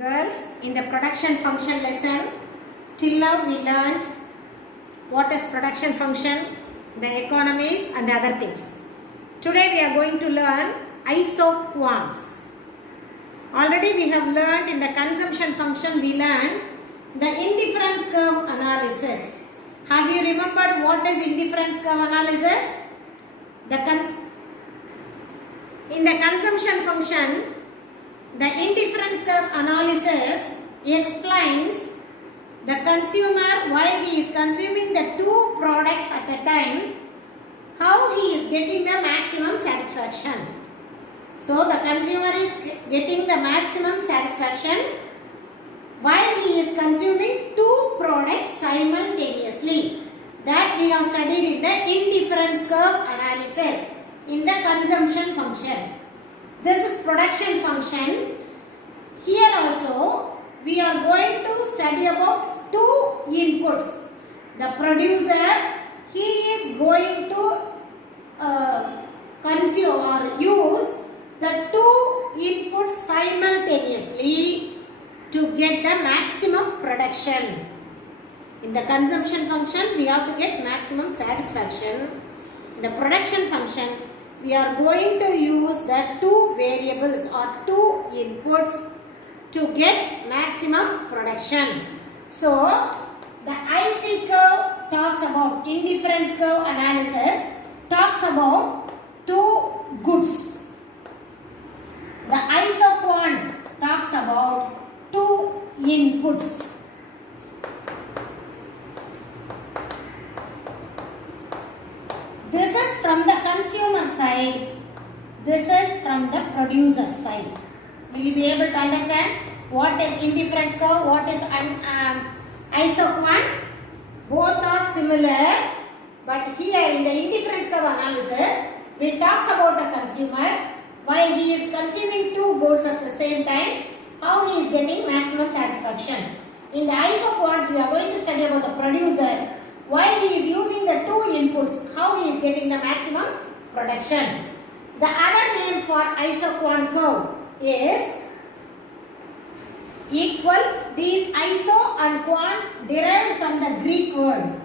Girls, in the production function lesson, till now we learnt what is production function, the economies and other things. Today we are going to learn isoquants. Already we have learnt in the consumption function, we learned the indifference curve analysis. Have you remembered what is indifference curve analysis? In the consumption function, the indifference curve analysis explains the consumer, while he is consuming the two products at a time, how he is getting the maximum satisfaction. So the consumer is getting the maximum satisfaction while he is consuming two products simultaneously. That we have studied in the indifference curve analysis in the consumption function. This is production function. Here also we are going to study about two inputs. The producer, he is going to consume or use the two inputs simultaneously to get the maximum production. In the consumption function, we have to get maximum satisfaction. In the production function, we are going to use the two variables or two inputs to get maximum production. So, the IC curve talks about indifference curve analysis, talks about two goods. The isoquant talks about two inputs. This is from the consumer side. This is from the producer side. Will you be able to understand what is indifference curve, what is isoquant? Both are similar, but here in the indifference curve analysis, we talks about the consumer while he is consuming two goods at the same time, how he is getting maximum satisfaction. In the isoquants, we are going to study about the producer while he is using the two inputs, how he is getting the maximum production. The other name for isoquant curve is equal. These iso and quant derived from the Greek word.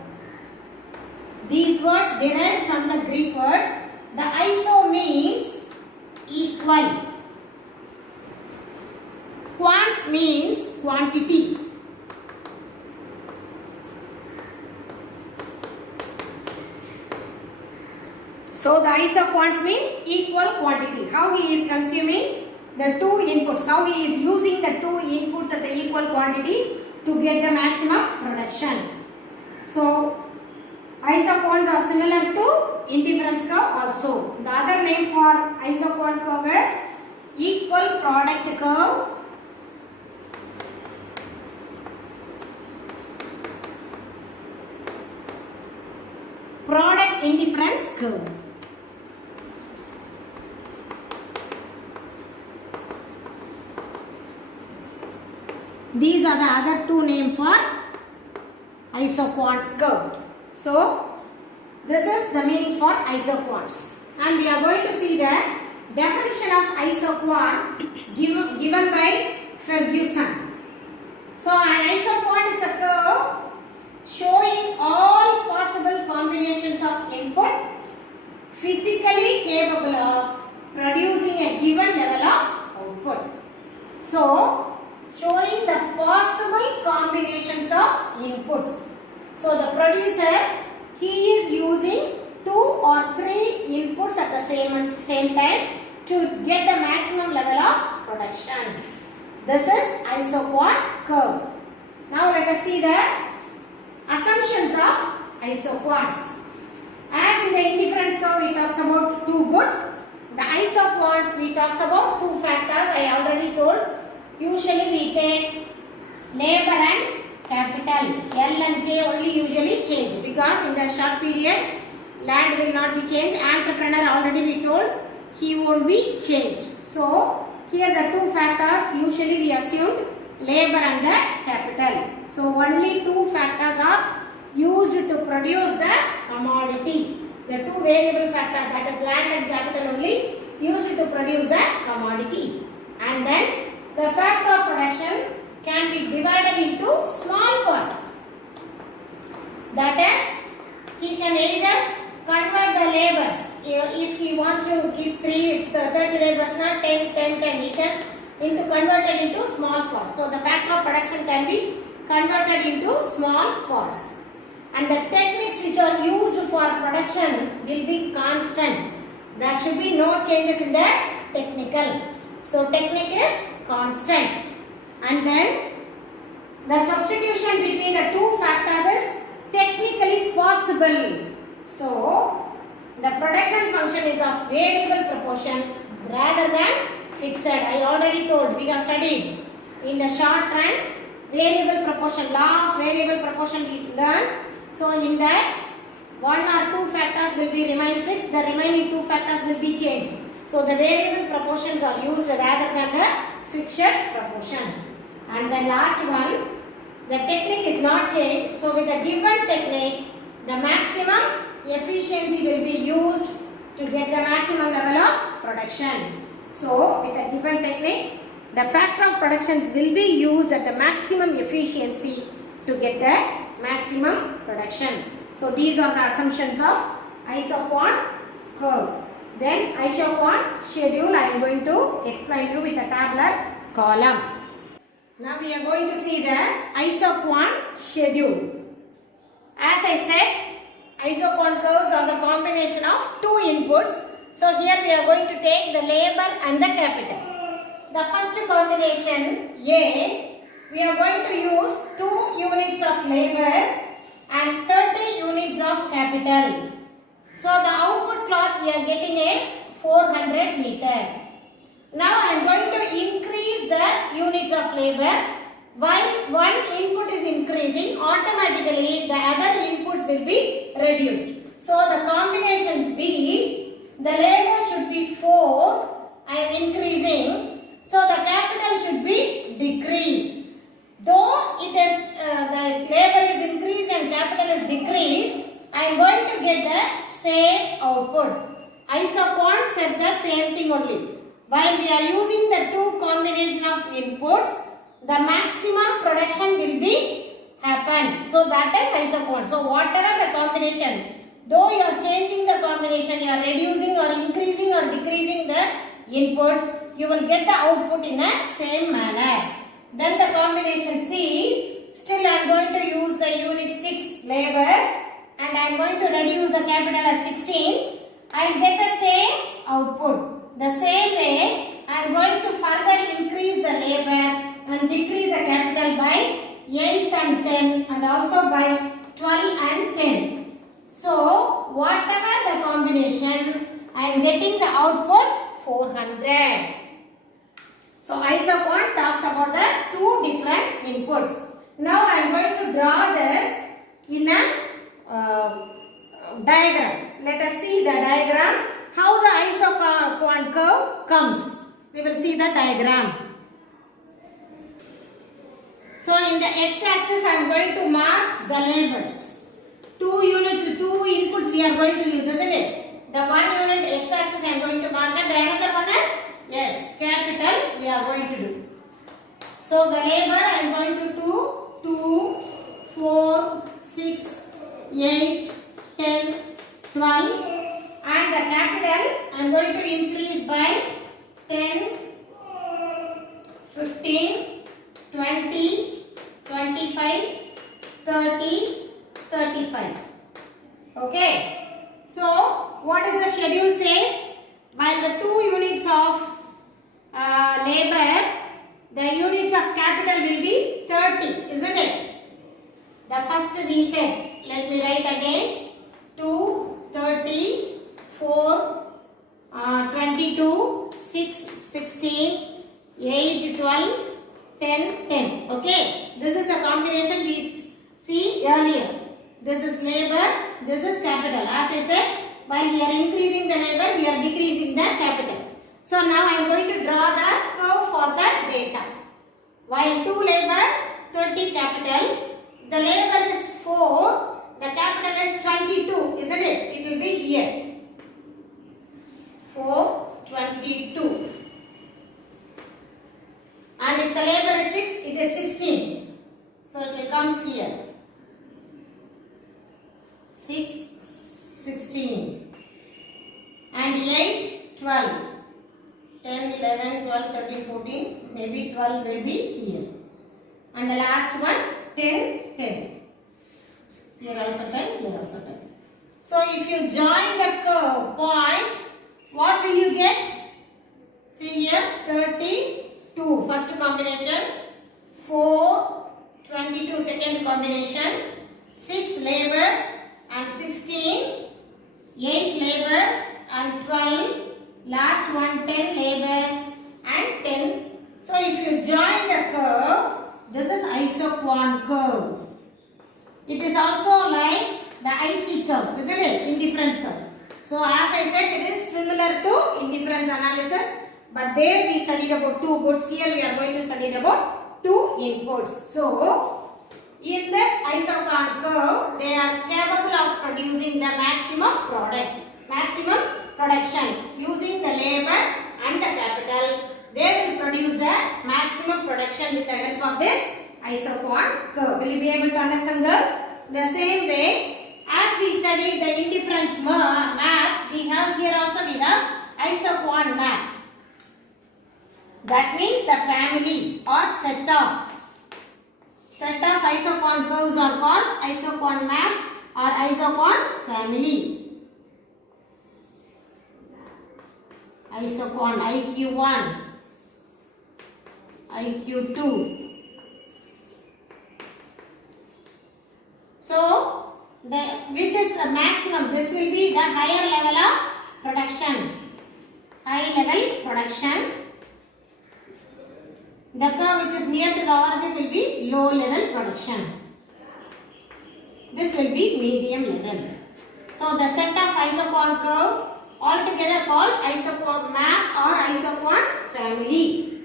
These words derived from the Greek word. The iso means equal. Quants means quantity. So the isoquants means equal quantity. How he is consuming the two inputs, how he is using the two inputs at the equal quantity to get the maximum production. So isoquants are similar to indifference curve also. The other name for isoquant curve is equal product curve. Product indifference curve. These are the other two names for isoquants curve. So, this is the meaning for isoquants. And we are going to see the definition of isoquant given by Ferguson. So, an isoquant is a curve showing all possible combinations of input physically capable of producing a given level of output. So, showing the possible combinations of inputs. So the producer, he is using two or three inputs at the same time to get the maximum level of production. This is isoquant curve. Now let us see the assumptions of isoquants. As in the indifference curve, we talks about two goods. The isoquants, we talks about two factors. I already told. Usually we take labor and capital. L and K only usually change because in the short period land will not be changed. Entrepreneur already we told he won't be changed. So here the two factors usually we assumed labor and the capital. So only two factors are used to produce the commodity. The two variable factors, that is land and capital, only used to produce a commodity. And then the factor of production can be divided into small parts. That is, he can either convert the labors. If he wants to keep 30 labors, not 10, he can convert it into small parts. So the factor of production can be converted into small parts. And the techniques which are used for production will be constant. There should be no changes in the technical. So technique is constant. And then the substitution between the two factors is technically possible. So the production function is of variable proportion rather than fixed. I already told, we have studied in the short run variable proportion, law of variable proportion is learned. So in that, one or two factors will be remain fixed, the remaining two factors will be changed. So the variable proportions are used rather than the fixed proportion. And the last one, the technique is not changed. So with the given technique, the maximum efficiency will be used to get the maximum level of production. So with the given technique, the factor of productions will be used at the maximum efficiency to get the maximum production. So these are the assumptions of isoquant curve. Then isoquant schedule I am going to explain you with a tabular column. Now we are going to see the isoquant schedule. As I said, isoquant curves are the combination of two inputs. So here we are going to take the labor and the capital. The first combination A, we are going to use 2 units of labor and 30 units of capital. So the output cloth we are getting is 400 meter. Now I am going to increase the units of labor. While one input is increasing, automatically the other inputs will be reduced. So the combination B, the labor should be 4, I am increasing. So the capital should be decreased. Though it is the labor is increased and capital is decreased, I am going to get the same output. Isoquant said the same thing only. While we are using the two combination of inputs, the maximum production will be happen. So that is isoquant. So whatever the combination, though you are changing the combination, you are reducing or increasing or decreasing the inputs, you will get the output in a same manner. Then the combination C, still I am going to use the unit 6 labors and I am going to reduce the capital as 16. I will get the same output. The same way, I am going to further increase the labor and decrease the capital by 8 and 10 and also by 12 and 10. So, whatever the combination, I am getting the output 400. So, isoquant talks about the two different inputs. Now, I am going to draw this in a diagram. Let us see the diagram. How the isoquant curve comes. We will see the diagram. So in the x-axis I am going to mark the labors. 2 units, 2 inputs we are going to use, isn't it? The 1 unit x-axis I am going to mark and the another one is, yes, capital we are going to do. So the labor I am going to do 2, 4, 6, 8, 10, 12 and the capital I am going to increase by 10, 15, 20, 25, 30, 35. Okay. So, what is the schedule says? While the 2 units of labor, the units of capital will be 30, isn't it? The first we said, let me write again, 2, 30, 4, 22, 6, 16, 8, 12, 10, 10. Okay. This is the combination we see earlier. This is labor, this is capital. As I said, while we are increasing the labor, we are decreasing the capital. So now I am going to draw the curve for the data. While 2 labor, 30 capital, the labor is 4, the capital is 22, isn't it? It will be here. 4, 22. And if the labor is 6, it is 16. So it will comes here. 6, 16. And 8, 12. 10, 11, 12, 13, 14. Maybe 12 will be here. And the last one, 10, 10. Here also 10, here also 10. So if you join the curve points, what will you get? See here, 32 first combination, 4, 22 second combination, 6 labors and 16, 8 labors and 12, last one 10 labors and 10. So if you join the curve, this is isoquant curve. It is also like the IC curve, isn't it? Indifference curve. So as I said, it is similar to indifference analysis, but there we studied about two goods. Here we are going to study about two inputs. So in this isoquant curve, they are capable of producing the maximum production using the labor and the capital. They will produce the maximum production with the help of this isoquant curve. Will you be able to understand, girls? The same way as we studied the indifference map, we have here also we have isoquant map. That means the family or set of isoquant curves are called isoquant maps or isoquant family. Isoquant IQ1, IQ2. So, which is a maximum? This will be the higher level of production. High level production. The curve which is near to the origin will be low level production. This will be medium level. So, the set of isoquant curve altogether called isoquant map or isoquant family.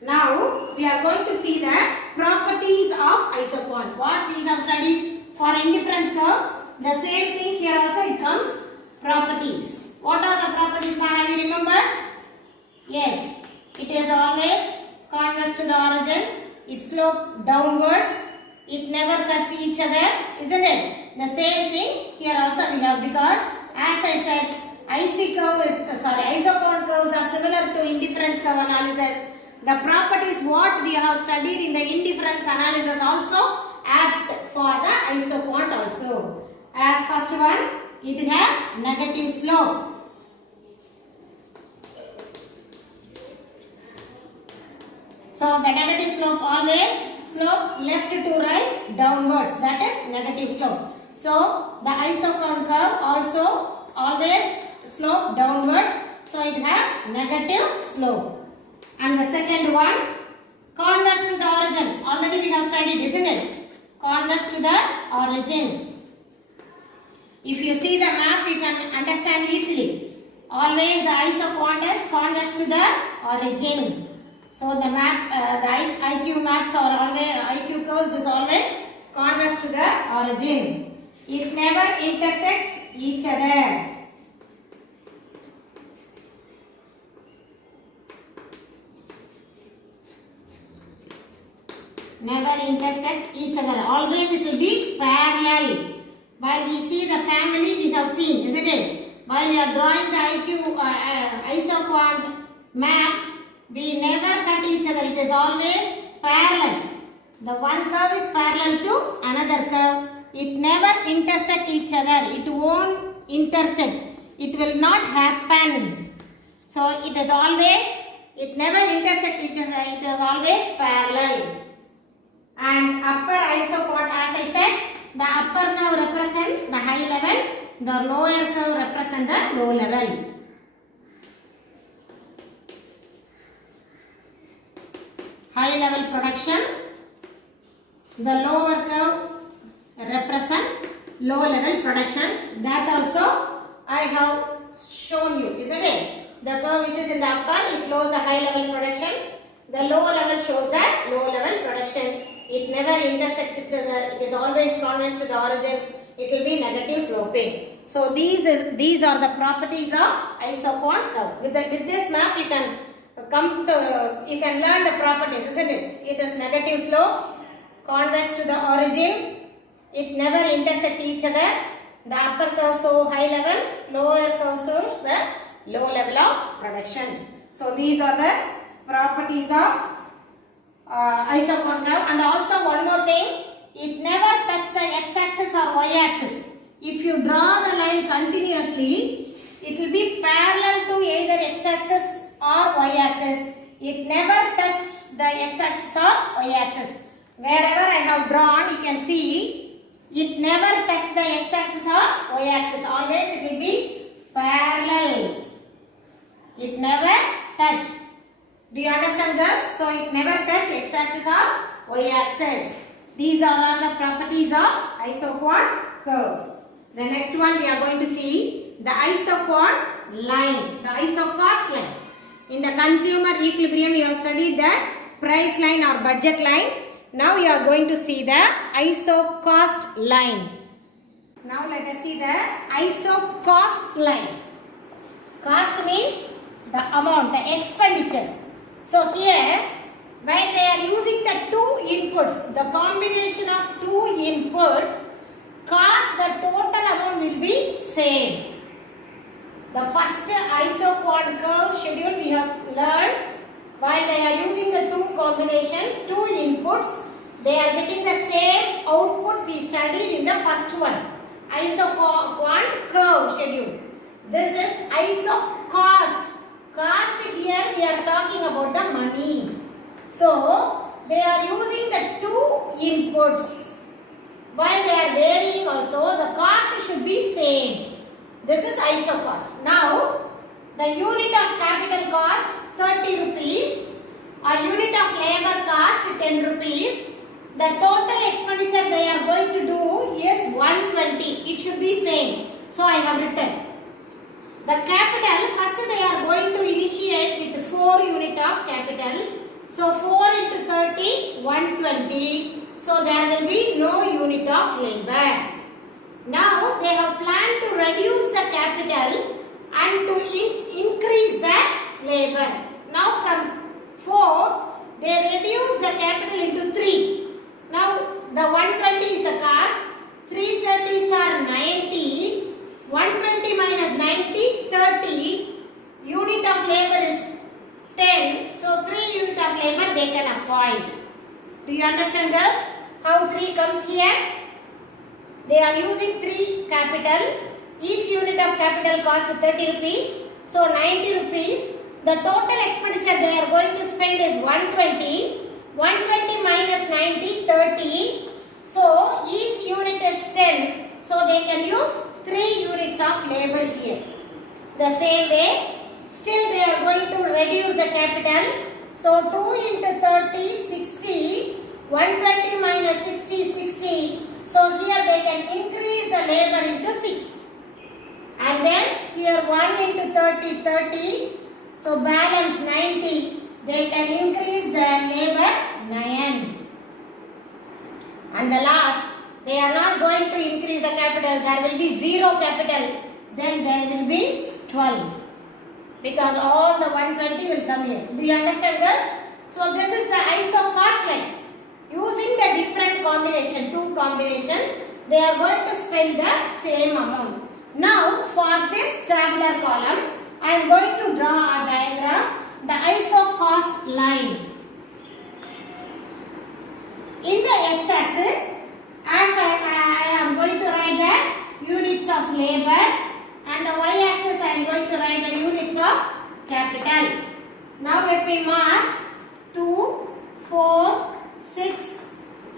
Now, we are going to see the properties of isoquant. What we have studied for indifference curve, the same thing here also it comes properties. What are the properties? Have you remembered? Yes, it is always convex to the origin, it slopes downwards, it never cuts each other, isn't it? The same thing here also we have, because as I said, isoquant curves are similar to indifference curve analysis. The properties what we have studied in the indifference analysis also apt for the isoquant also. As first one, it has negative slope. So the negative slope always slope left to right downwards, that is negative slope. So the isoquant curve also always slope downwards, so it has negative slope. And the second one, convex to the origin. Already we have studied, isn't it? Convex to the origin. If you see the map, you can understand easily. Always the isoquant is convex to the origin. So the map, the IQ maps are always, IQ curves is always convex to the origin. It never intersects each other. Never intersect each other. Always it will be parallel. While we see the family, we have seen, isn't it? While you are drawing the IQ isoquant maps, we never cut each other. It is always parallel. The one curve is parallel to another curve. It never intersect each other. It won't intersect. It will not happen. So it is always, it never intersect each other. It is always parallel. And upper isoquant, as I said, the upper curve represents the high level, the lower curve represents the low level. High level production, the lower curve represents low level production. That also I have shown you, isn't it? The curve which is in the upper, it shows the high level production. The lower level shows the low level production. It never intersects each other. It is always convex to the origin. It will be negative sloping. So these are the properties of isoquant curve. With this map, you can come to, you can learn the properties, isn't it? It is negative slope, convex to the origin, it never intersect each other, the upper curve shows high level, lower curve shows the low level of production. So these are the properties of isoconcave. And also one more thing, it never touches the x-axis or y-axis. If you draw the line continuously, it will be parallel to either x-axis or y-axis. It never touches the x-axis or y-axis. Wherever I have drawn, you can see it never touches the x-axis or y-axis. Always it will be parallel. It never touch. Do you understand, girls? So it never touch x-axis or y-axis. These are all the properties of isoquant curves. The next one we are going to see the isoquant line, the isocost line. In the consumer equilibrium, you have studied the price line or budget line. Now you are going to see the isocost line. Now let us see the isocost line. Cost means the amount, the expenditure. So here, when they are using the two inputs, the combination of two inputs, cost, the total amount will be same. The first isoquant curve schedule we have learned, while they are using the two combinations, two inputs, they are getting the same output we studied in the first one. Isoquant curve schedule. This is isocost. Cost here we are talking about the money. So they are using the two inputs. While they are varying also, the cost should be same. This is isocost. Now, the unit of capital cost 30 rupees, a unit of labor cost 10 rupees. The total expenditure they are going to do is 120. It should be same. So I have written. The capital, first they are going to initiate with 4 unit of capital. So 4 into 30, 120. So there will be no unit of labor. Now they have planned to reduce the capital and to increase the labor. Now from 4, they reduce the capital into 3. Now the 120 is the cost. 3 30s are 90. 120 minus 90, 30. Unit of labor is 10. So 3 unit of labor they can appoint. Do you understand, girls? How 3 comes here? They are using 3 capital. Each unit of capital costs 30 rupees. So 90 rupees. The total expenditure they are going to spend is 120. 120 minus 90, 30. So each unit is 10. So they can use 3 units of labor here. The same way, still they are going to reduce the capital. So 2 into 30, 60. 120 minus 60, 60. So here they can increase the labor into 6. And then here 1 into 30, 30. So balance 90. They can increase the labor 9. And the last, they are not going to increase the capital. There will be 0 capital. Then there will be 12. Because all the 120 will come here. Do you understand, girls? So this is the isocost line. Using the different combination, 2 combination, they are going to spend the same amount. Now for this tabular column, I am going to draw a diagram, the isocost line. In the x-axis, as I am going to write the units of labor, and the y-axis I am going to write the units of capital. Now let me mark 2, 4, 6,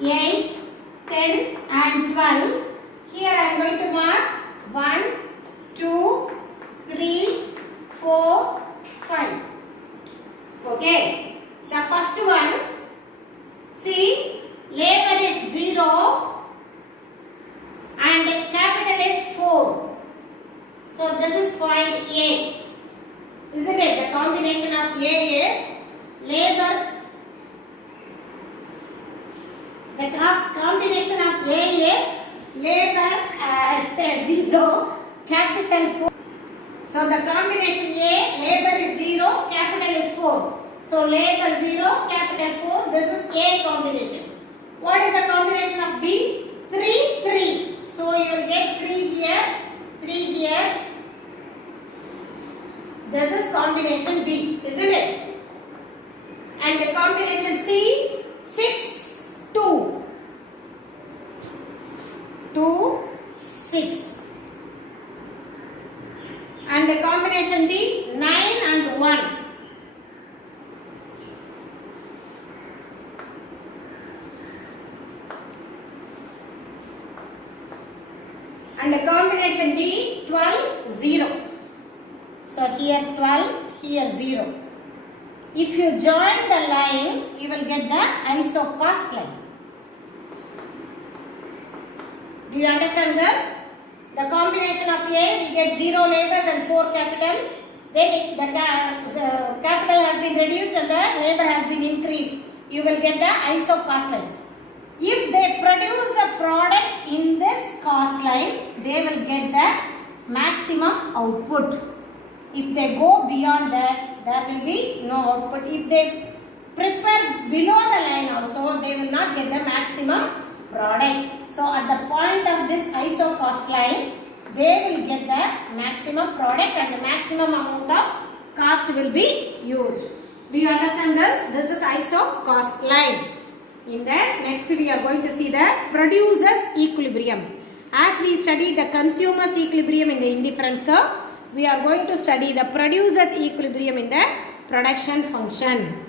8, 10 and 12. Here I am going to mark 1, 2, 3, 4, 5. Okay. The first one, see, labor is 0 and capital is 4. So this is point A. Isn't it? The combination of A is labor. The combination of A is labor at 0, capital 4. So the combination A, labor is 0, capital is 4. So labor 0, capital 4, this is A combination. What is the combination of B? 3, 3. So you will get 3 here, 3 here. This is combination B, isn't it? And the combination C, 6, 2. 2, 6. And the combination D, 9 and 1. And the combination D, 12, 0. So here 12, here 0. If you join the line, you will get the isocost line. Do you understand, girls? The combination of A, we get 0 labors and 4 capital. Then the capital has been reduced and the labor has been increased. You will get the isocost line. If they produce the product in this cost line, they will get the maximum output. If they go beyond that, there will be no output. If they prepare below the line also, they will not get the maximum product. So at the point of this isocost line, they will get the maximum product and the maximum amount of cost will be used. Do you understand, girls? This is isocost line. In that, next we are going to see the producer's equilibrium. As we studied the consumer's equilibrium in the indifference curve, we are going to study the producer's equilibrium in the production function.